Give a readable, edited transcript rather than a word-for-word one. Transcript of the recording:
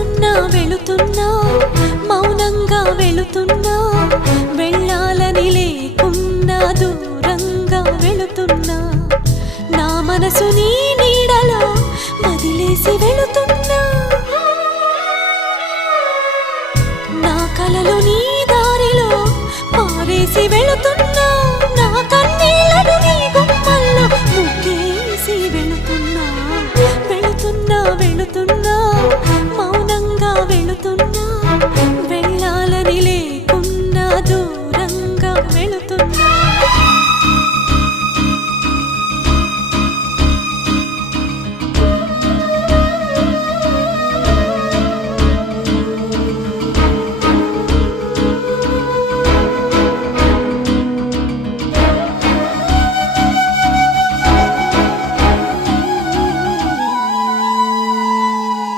వెళుతున్నా వెళుతున్నా మౌనంగా వెళుతున్నా వెళ్ళాలని లేకున్నా దూరంగా వెళుతున్నా నా మనసు నీ నీడలో వదిలేసి వెళుతున్నా నా కలలు నీ దారిలో పారేసి వెళుతున్నా